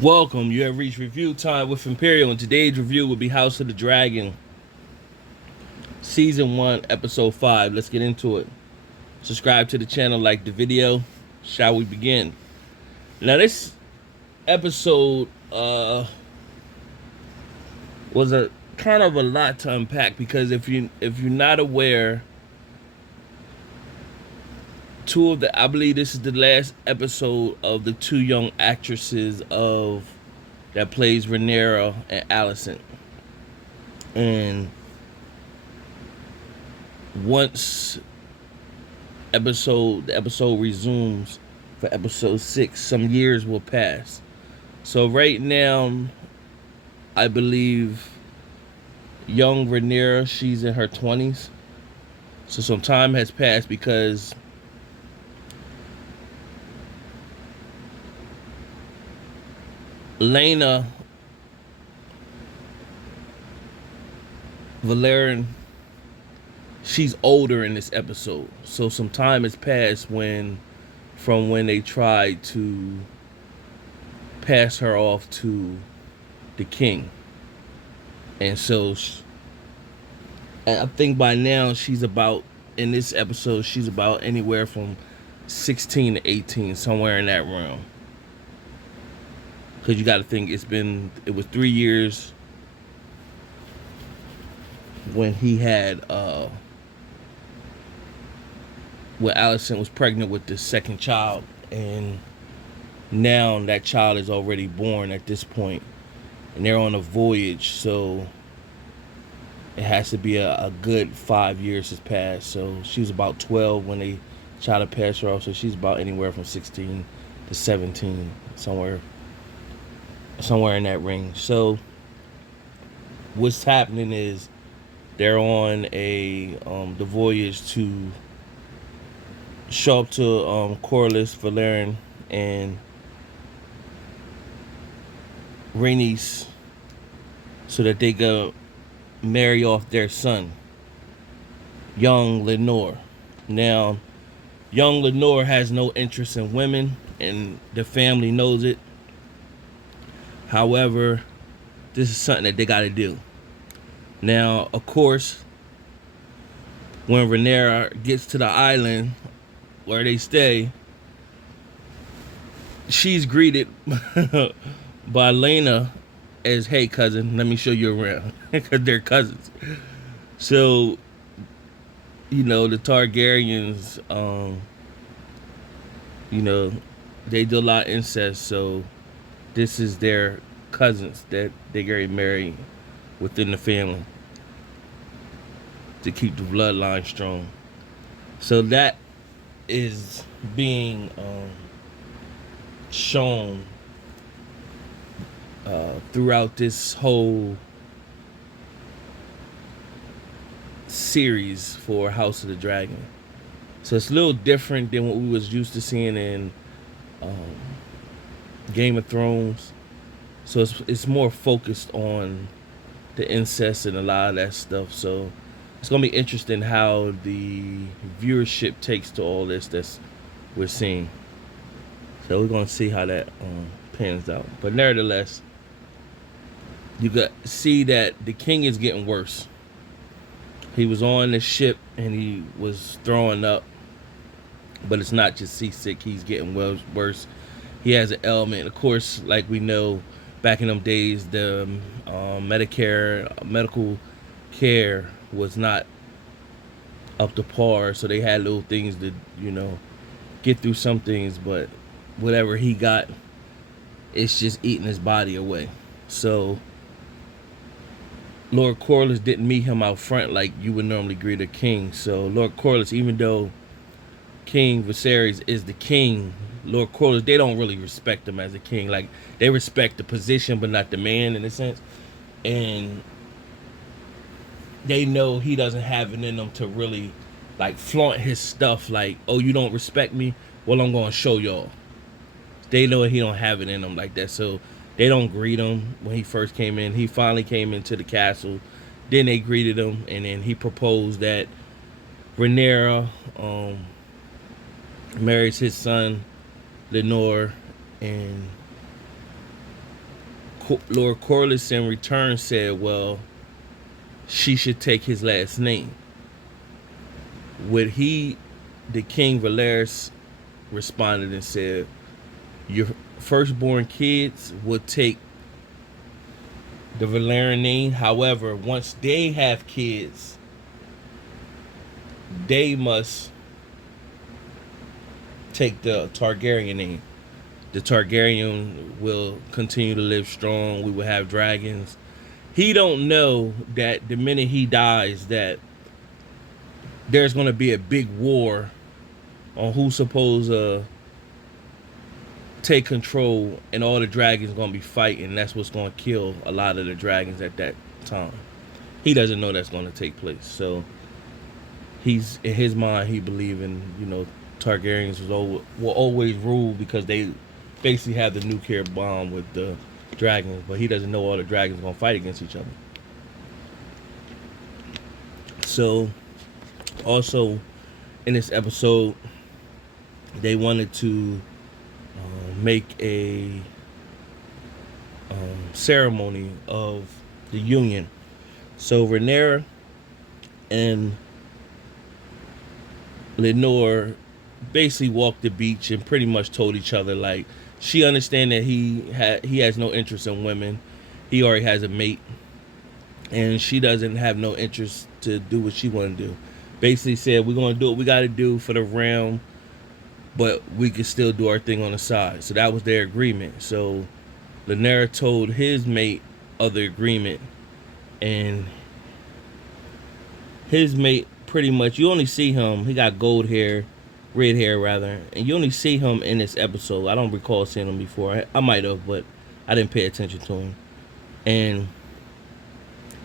Welcome, you have reached review time with Imperial, and today's review will be House of the Dragon, Season 1, Episode 5. Let's get into it. Subscribe to the channel, like the video. Shall we begin? Now, this episode was a kind of a lot to unpack because if you're not aware, I believe this is the last episode of the two young actresses that plays Rhaenyra and Alicent. And once the episode resumes for episode 6, some years will pass. So right now, I believe young Rhaenyra, she's in her 20s. So some time has passed because Lena Valerian, she's older in this episode. So some time has passed from when they tried to pass her off to the king. And so I think by now in this episode, she's about anywhere from 16 to 18, somewhere in that realm. Because you got to think it was 3 years when when Alicent was pregnant with the second child, and now that child is already born at this point, and they're on a voyage, so it has to be a good 5 years has passed. So she was about 12 when they tried to pass her off, so she's about anywhere from 16 to 17, somewhere in that range. So what's happening is they're on the voyage to show up to Corlys, Valerian, and Rhaenys so that they go marry off their son, young Lenore. Now, young Lenore has no interest in women, and the family knows it. However, this is something that they got to do. Now, of course, when Rhaenyra gets to the island where they stay, she's greeted by Lena as, "Hey, cousin, let me show you around," because they're cousins. So, the Targaryens, they do a lot of incest, so this is their cousins that they get married within the family to keep the bloodline strong. So that is being shown throughout this whole series for House of the Dragon. So it's a little different than what we was used to seeing in Game of Thrones. So it's more focused on the incest and a lot of that stuff. So it's gonna be interesting how the viewership takes to all this we're seeing. So we're gonna see how that pans out. But nevertheless, you got see that the king is getting worse. He was on the ship and he was throwing up, but it's not just seasick. He's getting worse. He has an ailment. Of course, like we know, back in them days, the medical care was not up to par, so they had little things to, get through some things, but whatever he got, it's just eating his body away. So Lord Corlys didn't meet him out front like you would normally greet a king. So Lord Corlys, even though King Viserys is the king, Lord Corlys, they don't really respect him as a king. Like, they respect the position, but not the man, in a sense. And they know he doesn't have it in him to really, like, flaunt his stuff. Like, "Oh, you don't respect me? Well, I'm going to show y'all." They know he don't have it in him like that. So they don't greet him when he first came in. He finally came into the castle. Then they greeted him, and then he proposed that Rhaenyra marries his son Lenore, and Lord Corlys in return said, well, she should take his last name. The King Valerius responded and said, your firstborn kids will take the Valerian name. However, once they have kids, they must take the Targaryen name. The Targaryen will continue to live strong. We will have dragons. He don't know that the minute he dies, that there's going to be a big war on who's supposed to take control, and all the dragons going to be fighting. That's what's going to kill a lot of the dragons at that time. He doesn't know that's going to take place. So he's, in his mind, he believe in, Targaryens will always rule because they basically have the nuclear bomb with the dragons, but he doesn't know all the dragons are going to fight against each other. So also in this episode, they wanted to make a ceremony of the union. So Rhaenyra and Lenore basically walked the beach and pretty much told each other, like, she understand that he has no interest in women. He already has a mate, and she doesn't have no interest to do what she want to do. Basically said, we're going to do what we got to do for the realm, but we can still do our thing on the side. So that was their agreement. So Rhaenyra told his mate of the agreement, and his mate pretty much, you only see him, he got red hair rather, and you only see him in this episode. I don't recall seeing him before. I might have, but I didn't pay attention to him. And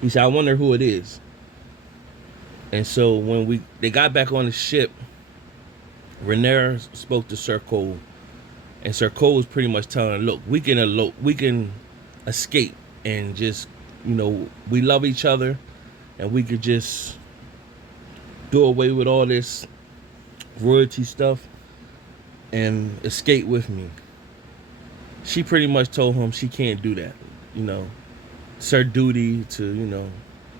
he said, I wonder who it is. And so when they got back on the ship, Rhaenyra spoke to Sir Cole, and Sir Cole was pretty much telling her, look, we can escape, and just, we love each other, and we could just do away with all this royalty stuff and escape with me. She pretty much told him she can't do that. It's her duty to,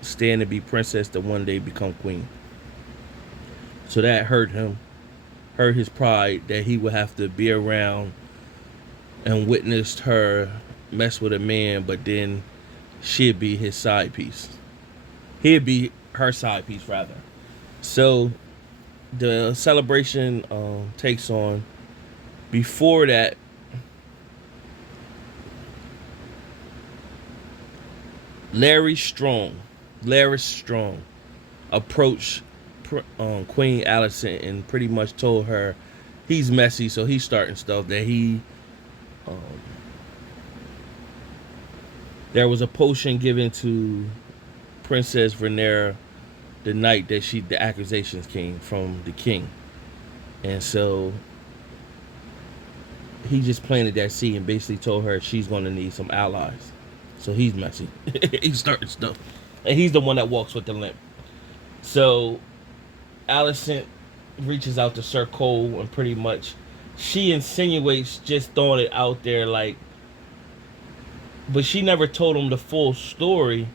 stand and be princess to one day become queen. So that hurt his pride, that he would have to be around and witness her mess with a man, but then she'd be his side piece. He'd be her side piece rather. So the celebration takes on. Before that, Larys Strong approached Queen Alicent and pretty much told her he's messy, so he's starting stuff, that there was a potion given to Princess Rhaenyra the night that the accusations came from the king, and so he just planted that seed and basically told her she's going to need some allies. So he's messy. He's starting stuff, and he's the one that walks with the limp. So Alicent reaches out to Sir Cole, and pretty much she insinuates, just throwing it out there, like, but she never told him the full story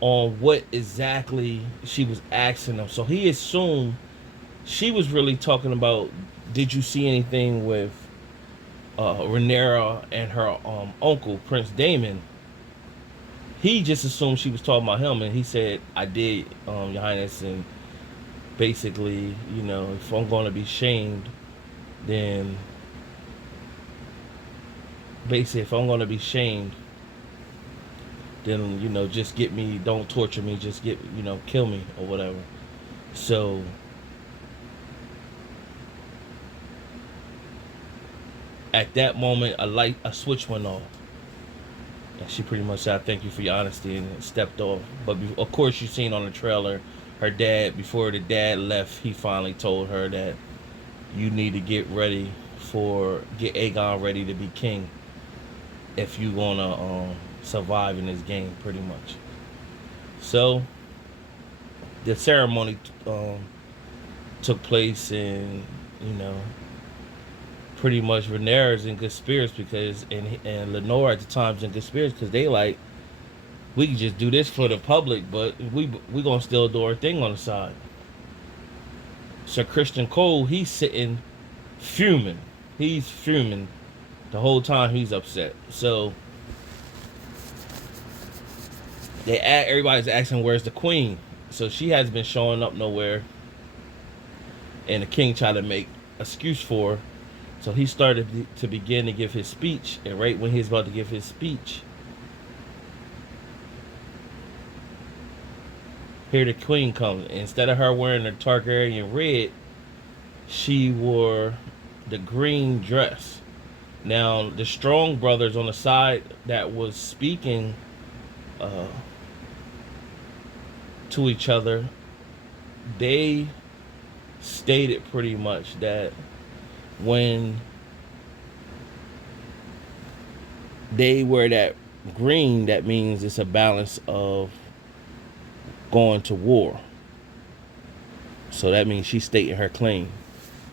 on what exactly she was asking him. So he assumed she was really talking about, did you see anything with Rhaenyra and her uncle, Prince Daemon? He just assumed she was talking about him, and he said, I did, Your Highness, and basically, if I'm going to be shamed, then just get me, don't torture me, just kill me or whatever. So at that moment, a switch went off, and she pretty much said, thank you for your honesty, and stepped off. But of course, you seen on the trailer, her dad, before the dad left, he finally told her that you need to get Aegon ready to be king if you gonna survive in this game, pretty much. So the ceremony took place, and pretty much Rhaenyra's in good spirits because and Lenore at the time's in good spirits because they like we can just do this for the public, but we gonna still do our thing on the side. Sir Christian Cole, he's sitting fuming. He's fuming the whole time. He's upset. So everybody's asking where's the queen. So she has been showing up nowhere, and the king tried to make excuse for her. So he started to begin to give his speech, and right when he's about to give his speech, here the queen comes. Instead of her wearing the Targaryen red, she wore the green dress. Now the Strong brothers on the side that was speaking to each other, they stated pretty much that when they wear that green, that means it's a balance of going to war. So that means she's stating her claim.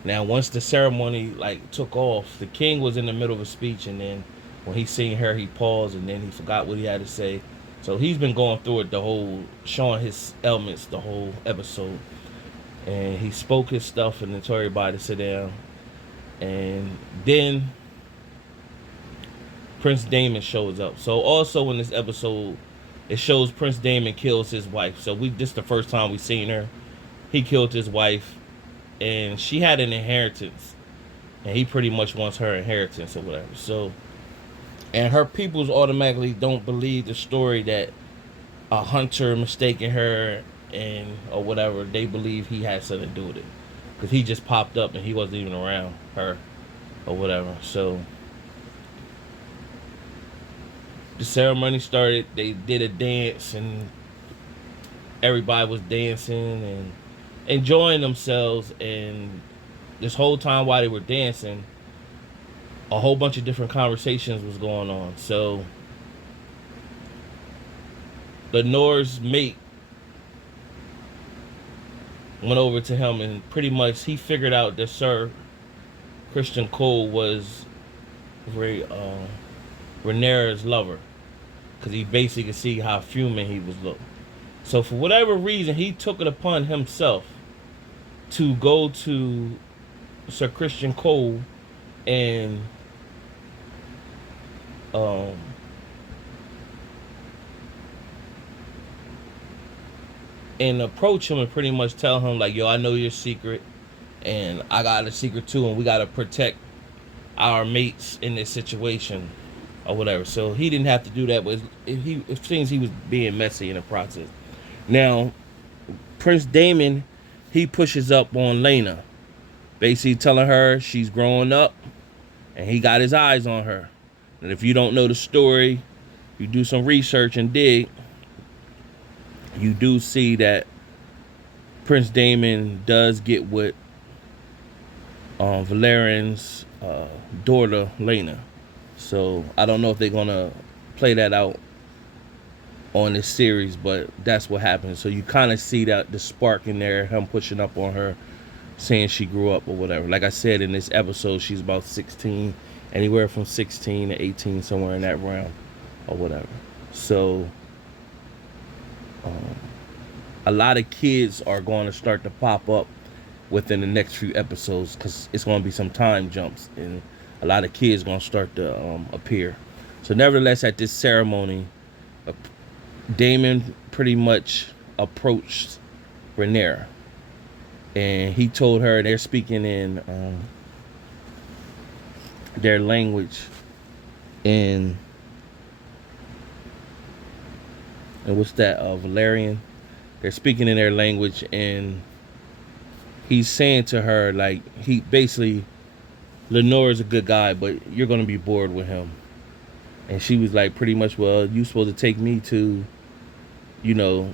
Now, once the ceremony like took off, the king was in the middle of a speech, and then when he seen her, he paused, and then he forgot what he had to say. So he's been going through it the whole, showing his elements the whole episode, and he spoke his stuff, and then told everybody to sit down. And then Prince Daemon shows up. So also in this episode, it shows Prince Daemon kills his wife. So this is the first time we seen her. He killed his wife, and she had an inheritance, and he pretty much wants her inheritance or whatever. So, and her peoples automatically don't believe the story that a hunter mistaken her and or whatever. They believe he had something to do with it because he just popped up and he wasn't even around her or whatever. So the ceremony started. They did a dance, and everybody was dancing and enjoying themselves. And this whole time while they were dancing, a whole bunch of different conversations was going on. So Lenore's mate went over to him, and pretty much he figured out that Sir Christian Cole was Rhaenyra's lover, because he basically could see how fuming he was looking. So for whatever reason, he took it upon himself to go to Sir Christian Cole and approach him and pretty much tell him like, yo, I know your secret, and I got a secret too, and we gotta protect our mates in this situation or whatever. So he didn't have to do that, but it seems he was being messy in the process. Now, Prince Daemon, he pushes up on Rhaenyra, basically telling her she's growing up, and he got his eyes on her. And if you don't know the story, you do some research and dig, you do see that Prince Daemon does get with Valerian's daughter, Rhaenyra. So I don't know if they're gonna play that out on this series, but that's what happens. So you kind of see that the spark in there, him pushing up on her, saying she grew up or whatever. Like I said, in this episode, she's about 16, anywhere from 16 to 18, somewhere in that realm or whatever. So a lot of kids are going to start to pop up within the next few episodes, because it's going to be some time jumps, and a lot of kids going to start to appear. So nevertheless, at this ceremony, Daemon pretty much approached Rhaenyra, and he told her, they're speaking in their language, and what's that, Valerian. They're speaking in their language, and he's saying to her, like, he basically, Lenore's a good guy, but you're going to be bored with him. And she was like, pretty much, well, you supposed to take me to, you know,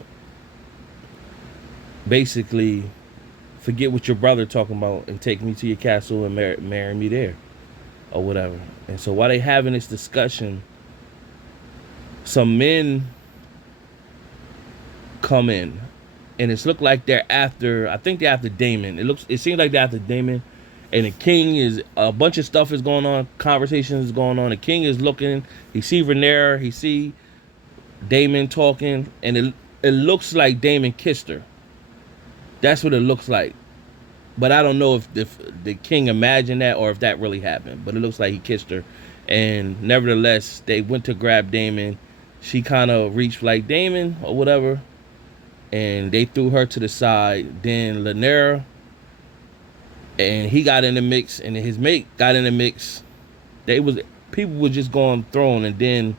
basically forget what your brother talking about and take me to your castle and marry me there or whatever. And so while they having this discussion, some men come in, and it's looked like they're after, I think they're after Daemon. It seems like they're after Daemon, And the king is, a bunch of stuff is going on, conversations is going on. The king is looking, he see Rhaenyra, he see Daemon talking, and it looks like Daemon kissed her. That's what it looks like. But I don't know if the king imagined that or if that really happened. But it looks like he kissed her. And nevertheless, they went to grab Daemon. She kind of reached like Daemon or whatever. And they threw her to the side. Then Rhaenyra, and he got in the mix, and his mate got in the mix. People were just going thrown, and then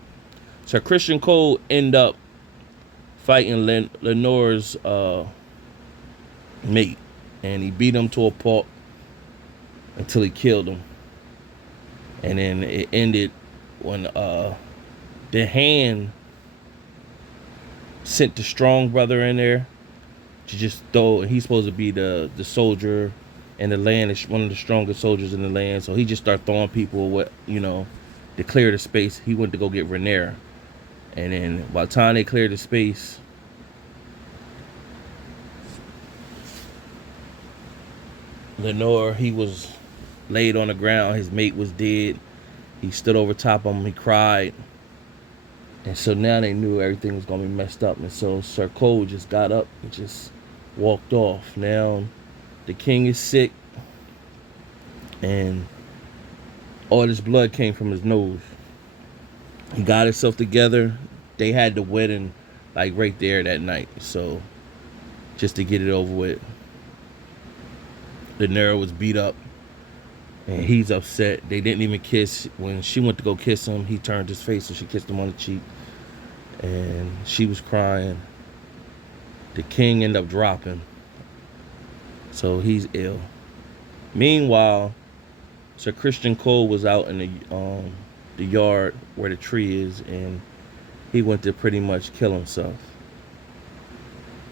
Sir Christian Cole ended up fighting Rhaenyra's mate, and he beat him to a pulp until he killed him. And then it ended when the Hand sent the strong brother in there to just throw. He's supposed to be the soldier in the land, one of the strongest soldiers in the land. So he just started throwing people, to clear the space. He went to go get Rhaenyra, and then by the time they cleared the space, Rhaenyra, he was laid on the ground. His mate was dead. He stood over top of him. He cried. And so now they knew everything was going to be messed up. And so Sir Cole just got up and just walked off. Now the king is sick, and all this blood came from his nose. He got himself together. They had the wedding like right there that night. So just to get it over with. Rhaenyra was beat up, and he's upset. They didn't even kiss. When she went to go kiss him, he turned his face and she kissed him on the cheek, and she was crying. The king ended up dropping, so he's ill. Meanwhile, Sir Christian Cole was out in the yard where the tree is, and he went to pretty much kill himself.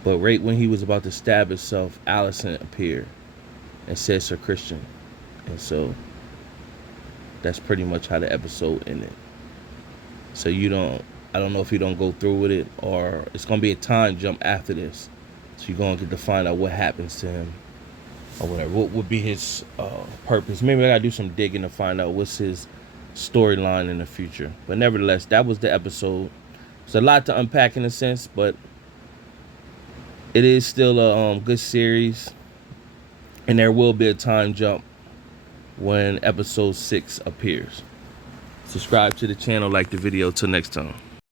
But right when he was about to stab himself, Alicent appeared and said Sir Christian. And so that's pretty much how the episode ended. So I don't know if you don't go through with it, or it's going to be a time jump after this. So you're going to get to find out what happens to him or whatever. What would be his purpose? Maybe I got to do some digging to find out what's his storyline in the future. But nevertheless, that was the episode. It's a lot to unpack in a sense, but it is still a good series. And there will be a time jump when episode 6 appears. Subscribe to the channel, like the video. Till next time.